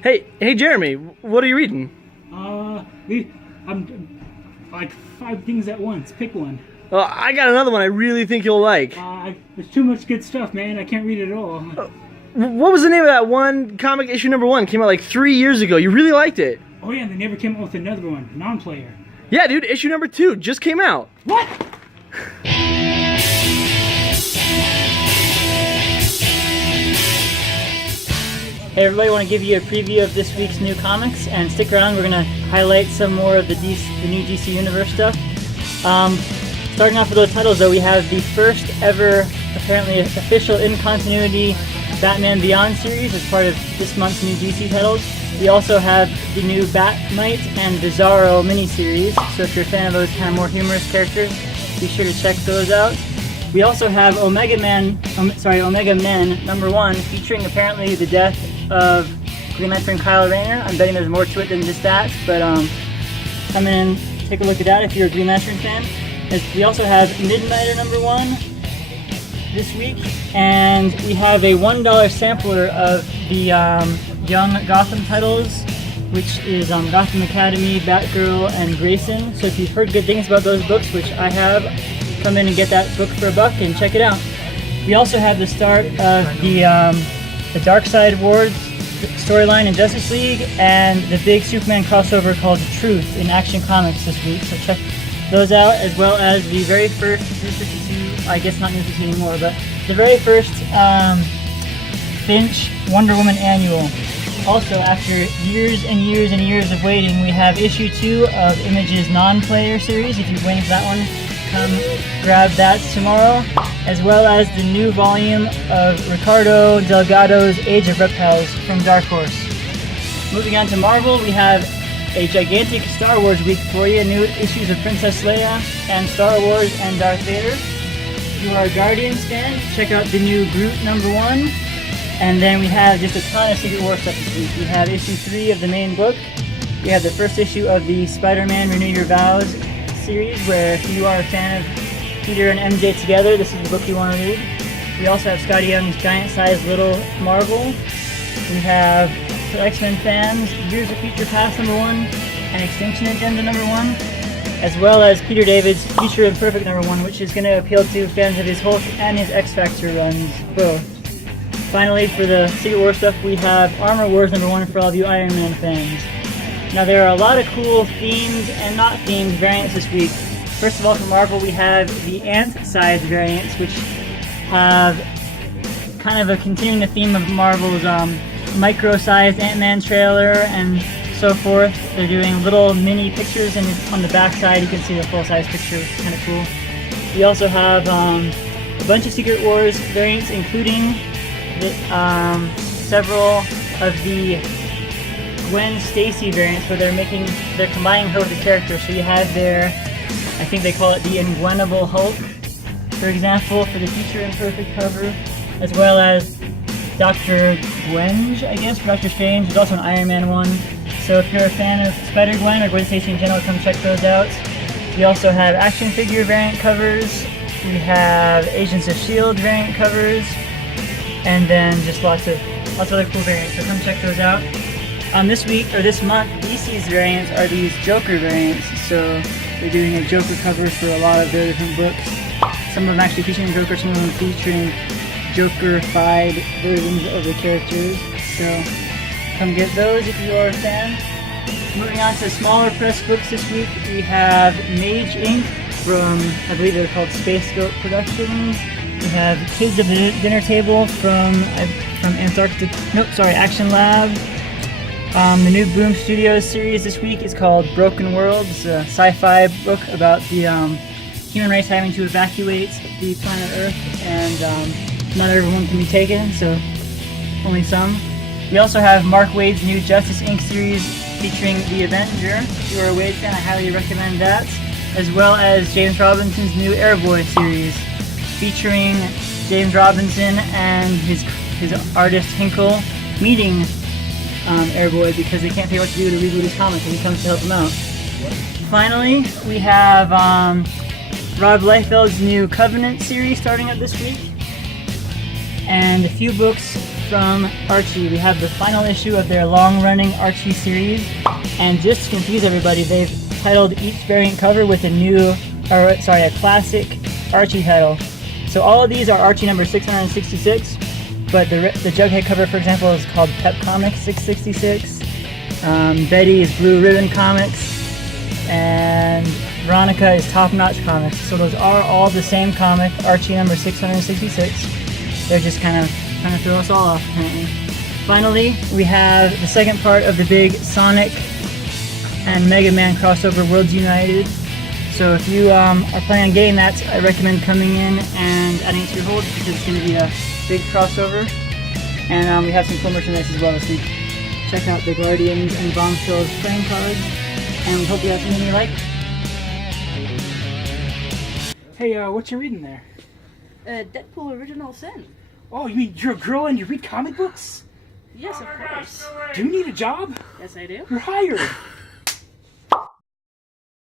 Hey, Jeremy, what are you reading? I'm like 5 things at once. Pick one. I got another one I really think you'll like. There's too much good stuff, man. I can't read it all. What was the name of that one comic? Issue number 1 came out like 3 years ago. You really liked it. Oh yeah, and they never came up with another one. Non-player. Yeah, dude, issue number 2 just came out. What? Hey everybody, I want to give you a preview of this week's new comics, and stick around, we're going to highlight some more of the new DC Universe stuff. Starting off with those titles though, we have the first ever, apparently official in-continuity Batman Beyond series as part of this month's new DC titles. We also have the new Batmite and Bizarro miniseries, so if you're a fan of those kind of more humorous characters, be sure to check those out. We also have Omega Men number 1, featuring apparently the death of Green Lantern Kyle Rayner. I'm betting there's more to it than just that, but come in and take a look at that if you're a Green Lantern fan. We also have Midnighter number 1 this week, and we have a $1 sampler of the Young Gotham titles, which is Gotham Academy, Batgirl, and Grayson. So if you've heard good things about those books, which I have, come in and get that book for $1 and check it out. We also have the start of the Darkseid Wars storyline in Justice League and the big Superman crossover called Truth in Action Comics this week, so check those out, as well as the very first New 52, I guess not New 52 anymore, but the very first Finch Wonder Woman annual. Also, after years and years and years of waiting, we have issue 2 of Image's non-player series. If you're waiting for that one, come grab that tomorrow, as well as the new volume of Ricardo Delgado's Age of Reptiles from Dark Horse. Moving on to Marvel, we have a gigantic Star Wars week for you. New issues of Princess Leia and Star Wars and Darth Vader. If you are a Guardians fan, check out the new Groot number 1. And then we have just a ton of Secret Wars stuff this week. We have issue 3 of the main book. We have the first issue of the Spider-Man Renew Your Vows series, where if you are a fan of Peter and MJ together, this is the book you want to read. We also have Scotty Young's Giant Size Little Marvel. We have, for X-Men fans, Years of Future Past number 1 and Extinction Agenda number 1, as well as Peter David's Future Imperfect number 1, which is going to appeal to fans of his Hulk and his X-Factor runs both. Finally, for the Secret Wars stuff, we have Armor Wars number 1 for all of you Iron Man fans. Now, there are a lot of cool themed and not themed variants this week. First of all, for Marvel, we have the ant-sized variants, which have kind of a continuing the theme of Marvel's micro-sized Ant-Man trailer and so forth. They're doing little mini pictures, and on the back side you can see the full-size picture, which is kind of cool. We also have a bunch of Secret Wars variants, including several of the Gwen Stacy variants, where they're combining her with the character. So you have their, I think they call it the Ingwenable Hulk, for example, for the Future Imperfect cover, as well as Dr. Gwenge, I guess, for Doctor Strange. There's also an Iron Man one. So if you're a fan of Spider-Gwen or Gwen Stacy in general, come check those out. We also have action figure variant covers. We have Agents of S.H.I.E.L.D. variant covers, and then just lots of other cool variants. So come check those out. This month, DC's variants are these Joker variants. So they're doing a Joker cover for a lot of their different books. Some of them actually featuring Joker, some of them featuring Joker-fied versions of the characters. So come get those if you are a fan. Moving on to smaller press books this week, we have Mage Inc. from, I believe they're called Space Goat Productions. We have Kids of the Dinner Table from Action Lab. The new Boom Studios series this week is called Broken Worlds. It's a sci-fi book about the human race having to evacuate the planet Earth, and not everyone can be taken, so only some. We also have Mark Waid's new Justice Inc. series featuring The Avenger. If you're a Wade fan, I highly recommend that. As well as James Robinson's new Airboy series featuring James Robinson and his artist Hinkle meeting Airboy because they can't figure out what to do to reboot his comic, and he comes to help them out. Finally, we have Rob Liefeld's new Covenant series starting up this week, and a few books from Archie. We have the final issue of their long-running Archie series, and just to confuse everybody, they've titled each variant cover with a classic Archie title. So all of these are Archie number 666, but the Jughead cover, for example, is called Pep Comics 666. Betty is Blue Ribbon Comics, and Veronica is Top Notch Comics. So those are all the same comic, Archie number 666. They're just kind of throw us all off, apparently. Finally, we have the second part of the big Sonic and Mega Man crossover, Worlds United. So if you are planning on getting that, I recommend coming in and adding it to your hold because it's going to be a big crossover. And we have some cool merchandise as well this week. Check out the Guardians and Bombshells playing cards, and we hope you have something you like. Hey, what you reading there? Deadpool Original Sin. Oh, you mean you're a girl and you read comic books? Yes, of course. Do you need a job? Yes, I do. You're hired.